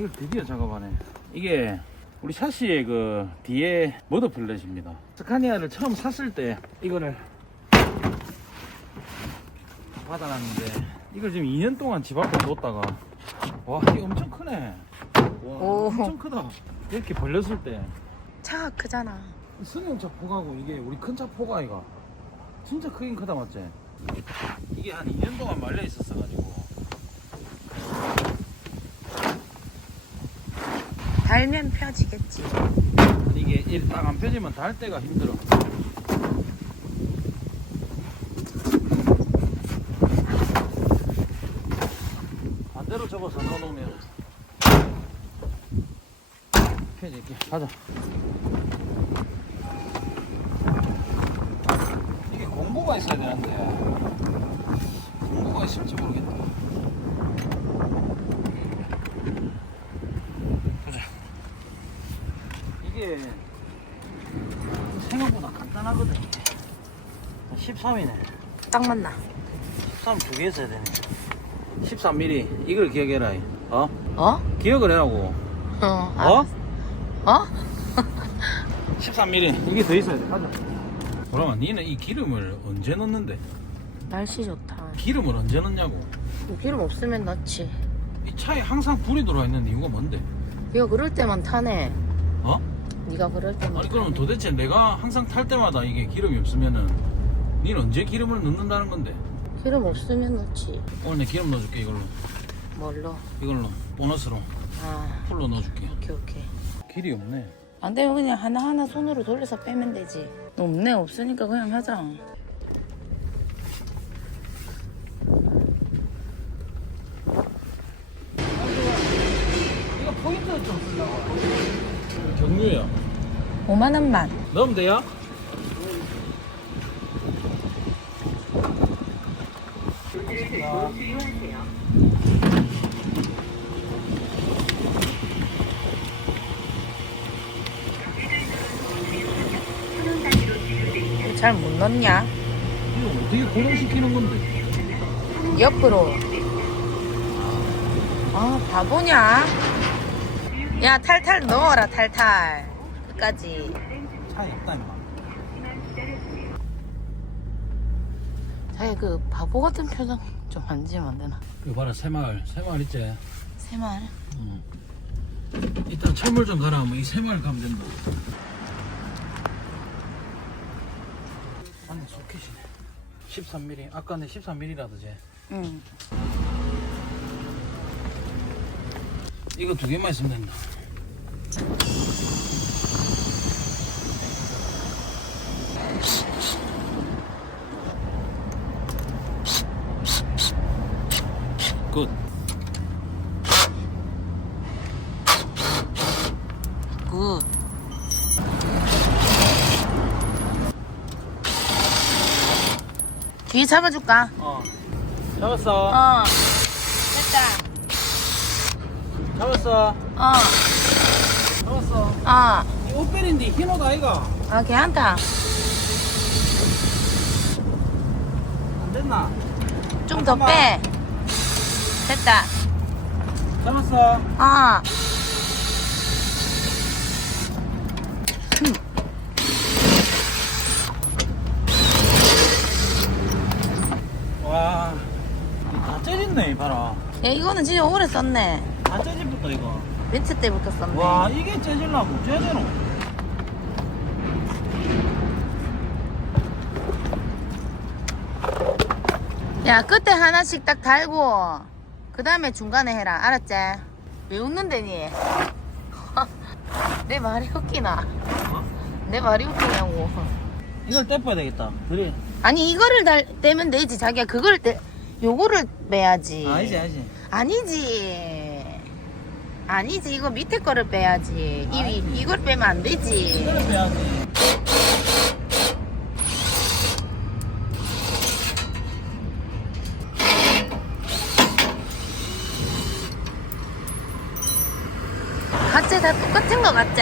이걸 드디어 작업하네. 이게 우리 샤시의 그 뒤에 머더 플랫입니다. 스카니아를 처음 샀을 때 이거를 받아놨는데 이걸 지금 2년 동안 집 앞에 뒀다가 와 이게 엄청 크네. 와 오. 엄청 크다. 이렇게 벌렸을 때 차가 크잖아. 승용차 포가고 이게 우리 큰 차 포가 이가 진짜 크긴 크다 맞지? 이게 한 2년 동안 말려 있었어 가지고 달면 펴지겠지. 이게 딱안 펴지면 달 때가 힘들어. 반대로 접어서 넣어놓으면 펴질게. 가자. 이게 공부가 있어야 되는데 공부가 있을지 모르겠다. 가자. 이게 생각보다 간단하거든. 13이네. 딱 맞나? 13두 개 써야 되네. 13mm. 이걸 기억해라. 어? 어? 기억을 해라고. 어? 어? 어? 13mm. 이게 더 있어야 돼. 가자. 그러면 니는 이 기름을 언제 넣는데? 날씨 좋다. 기름을 언제 넣냐고. 기름 없으면 넣지. 이 차에 항상 불이 들어와 있는 이유가 뭔데? 네가 그럴 때만 타네. 어? 네가 그럴 때만. 아니 그러면. 도대체 내가 항상 탈 때마다 이게 기름이 없으면은 니는 언제 기름을 넣는다는 건데? 기름 없으면 넣지. 오늘 내 기름 넣어줄게 이걸로. 뭘로? 이걸로 보너스로 아, 풀로 넣어줄게. 오케이 오케이. 길이 없네. 안 되면 그냥 하나하나 손으로 돌려서 빼면 되지. 없네 없으니까 그냥 하자. 이거 포인트 좀 쓰려고. 경유야. 5만 원만. 넣으면 돼요? 잘 못 넣냐? 이거 어떻게 고정시키는 건데? 옆으로. 아, 바보냐? 야, 탈탈 넣어라, 탈탈. 끝까지. 차에 있다 임마. 자기 그 바보 같은 표정 좀 만지면 안 되나? 이거 봐라 새마을 새마을 있지? 새말. 응. 일단 철물 좀 갈아오면 이 새마을 가면 된다. 안에 소켓이네. 13mm. 아까 내 13mm라더지. 응. 이거 두 개만 있으면 된다. 굿. 굿. 뒤에 잡아줄까? 어. 잡았어. 어. 됐다. 잡았어. 어. 이 옷벨인데 흰 옷 아이가? 아, 괜찮다. 안 됐나? 좀 더 빼. 됐다. 잡았어. 어. 와. 다 째졌네, 봐라. 야, 이거는 진짜 오래 썼네. 다 째집부터 이거. 멘트 때부터 썼네. 와, 이게 째질라고. 째지노. 야, 끝에 하나씩 딱 달고, 그 다음에 중간에 해라. 알았지? 왜 웃는데, 니? 내 말이 웃기나? 어? 내 말이 웃기냐고. 이걸 떼봐야 되겠다. 그래. 아니, 이거를 달, 떼면 되지. 자기야, 그걸 떼, 요거를 빼야지. 아니지, 아니지. 아니지. 아니지. 이거 밑에 거를 빼야지. 이, 아니지. 이걸 빼면 안 되지. 이거를 빼야지. 같이 다 똑같은 거 같지?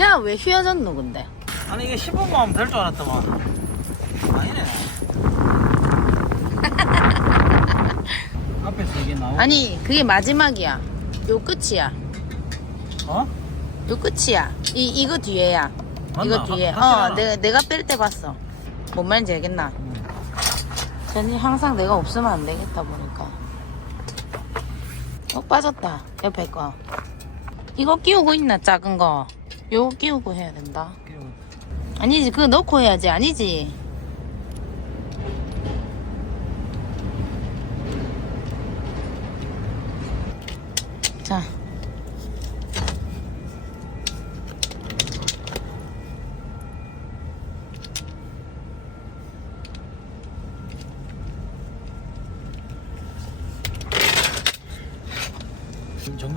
야, 왜 휘어졌노, 근데? 아니, 이게 10분만 하면 될 줄 알았더만. 아니네. 앞에 세개 나오고. 아니, 그게 마지막이야. 요 끝이야. 어? 요 끝이야. 이 이거 뒤에야. 맞나? 이거 뒤에. 하- 어? 내가 내가 뺄 때 봤어. 뭔 말인지 알겠나? 응. 쟤는 항상 내가 없으면 안 되겠다 보니까. 어 빠졌다. 옆에 거. 이거 끼우고 있나 작은 거. 요거 끼우고 해야 된다. 아니지 그거 넣고 해야지 아니지. 자.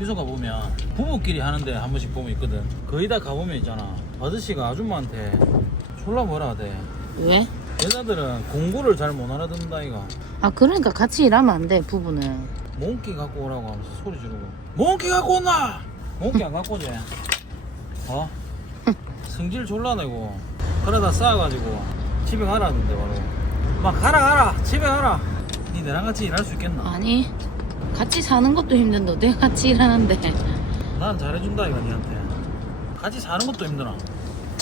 지금 정비소가 보면 부부끼리 하는데 한 번씩 보면 있거든. 거의 다 가보면 있잖아. 아저씨가 아줌마한테 졸라 뭐라 하대. 왜? 여자들은 공부를 잘 못 알아듣는다 이가. 아 그러니까 같이 일하면 안 돼 부부는. 몽키 갖고 오라고 하면서 소리 지르고. 몽키 갖고 온나? 몽키 안 갖고 오지? 어? 성질 졸라 내고. 그러다 싸가지고 집에 가라는데 바로. 막 가라 가라 집에 가라. 니 내랑 같이 일할 수 있겠나? 아니 같이 사는 것도 힘든데 어떻게 같이 일하는데? 난 잘해준다 이거 니한테. 같이 사는 것도 힘드나?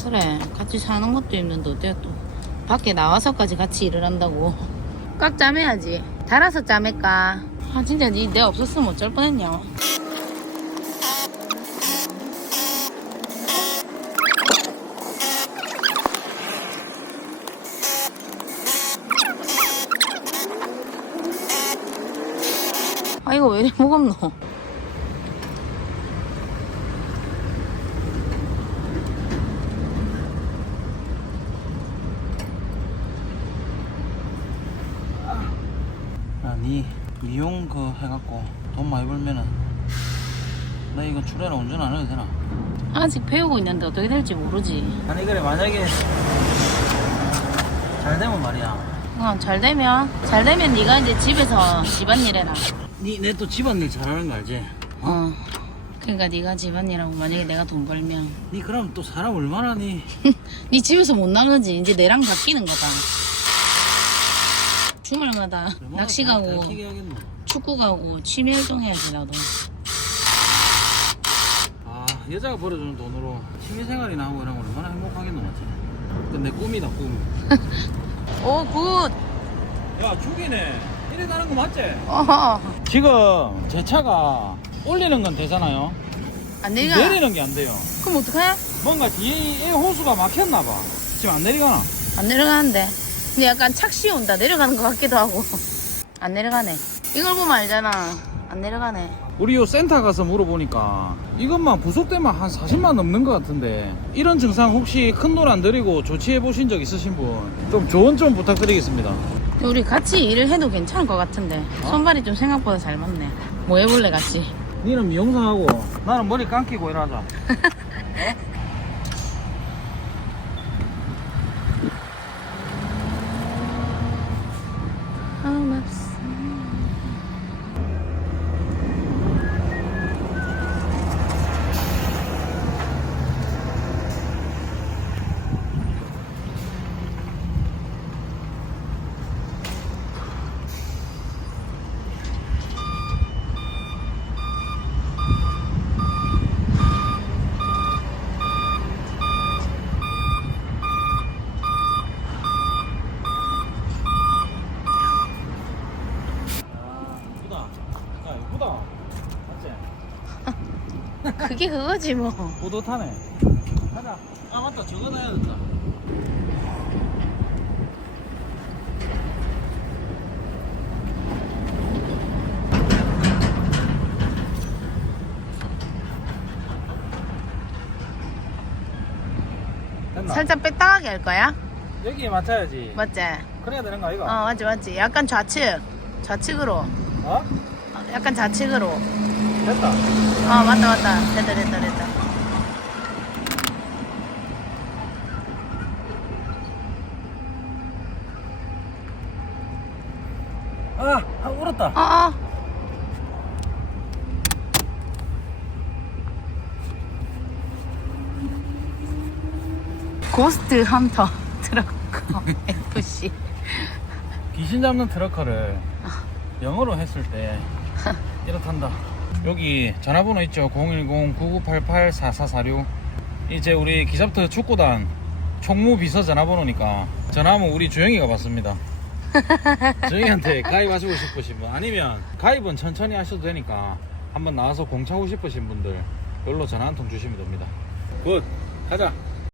그래 같이 사는 것도 힘든데 어떻게 또? 밖에 나와서까지 같이 일을 한다고. 꽉 짜매야지. 달아서 짜맬까? 아 진짜 니 내 없었으면 어쩔 뻔했냐 아 이거 왜 이리 무겁노 아니 미용 그 해갖고 돈 많이 벌면은 나 이거 출애는 운전 안 해도 되나? 아직 배우고 있는데 어떻게 될지 모르지 아니 그래 만약에 잘 되면 말이야 어, 잘 되면 잘 되면 네가 이제 집에서 집안일 해라. 니내 또 집안일 잘하는 거 알지? 어. 그러니까 네가 집안일하고 만약에 내가 돈 벌면 니 그럼 또 사람 얼마나 니 네 집에서 못 나가지. 이제 내랑 바뀌는 거다. 주말마다 얼마나 낚시 잘- 가고 하겠노? 축구 가고 취미 활동 해야지 나도. 아 여자가 벌어주는 돈으로 취미생활이나 하고 이러면 얼마나 행복하겠노 맞지? 그내 꿈이다 꿈 오 굿. 야 죽이네 이래 가는 거 맞지? 어허. 지금 제 차가 올리는 건 되잖아요 안 내리가. 내리는 게 안 돼요 그럼 어떡해? 뭔가 뒤에 이 호수가 막혔나 봐 지금 안 내리가나? 안 내려가는데. 근데 약간 착시 온다. 내려가는 것 같기도 하고. 안 내려가네. 이걸 보면 알잖아. 안 내려가네. 우리 요 센터 가서 물어보니까 이것만 부속되면 한 40만 넘는 것 같은데 이런 증상 혹시 큰 돈 안 들이고 조치해 보신 적 있으신 분 좀 조언 좀 부탁드리겠습니다 우리 같이 일을 해도 괜찮을 것 같은데. 손발이 좀 생각보다 잘 맞네. 뭐 해볼래 같이? 니는 미용사하고 나는 머리 감기고 일하자 이쁘다 야 이쁘다 그게 그거지 뭐. 뿌듯하네 가자 아 맞다 저거 놔야 된다 됐나? 살짝 빼딱하게 할 거야? 여기에 맞춰야지 맞지? 그래야 되는 거어 아이가? 맞지 맞지. 약간 좌측. 좌측으로. 어? 어, 약간 좌측으로. 됐다 어 맞다 맞다. 됐다 됐다 됐다. 아, 아 울었다 어 어. 고스트 헌터 트럭커 FC. 귀신 잡는 트럭커를 영어로 했을 때 이렇단다 여기 전화번호 있죠? 010-9988-4446 이제 우리 기잡트 축구단 총무 비서 전화번호니까 전화하면 우리 주영이가 받습니다. 주영이한테 가입하시고 싶으신 분 아니면 가입은 천천히 하셔도 되니까 한번 나와서 공 차고 싶으신 분들 여기로 전화 한 통 주시면 됩니다. 굿! 가자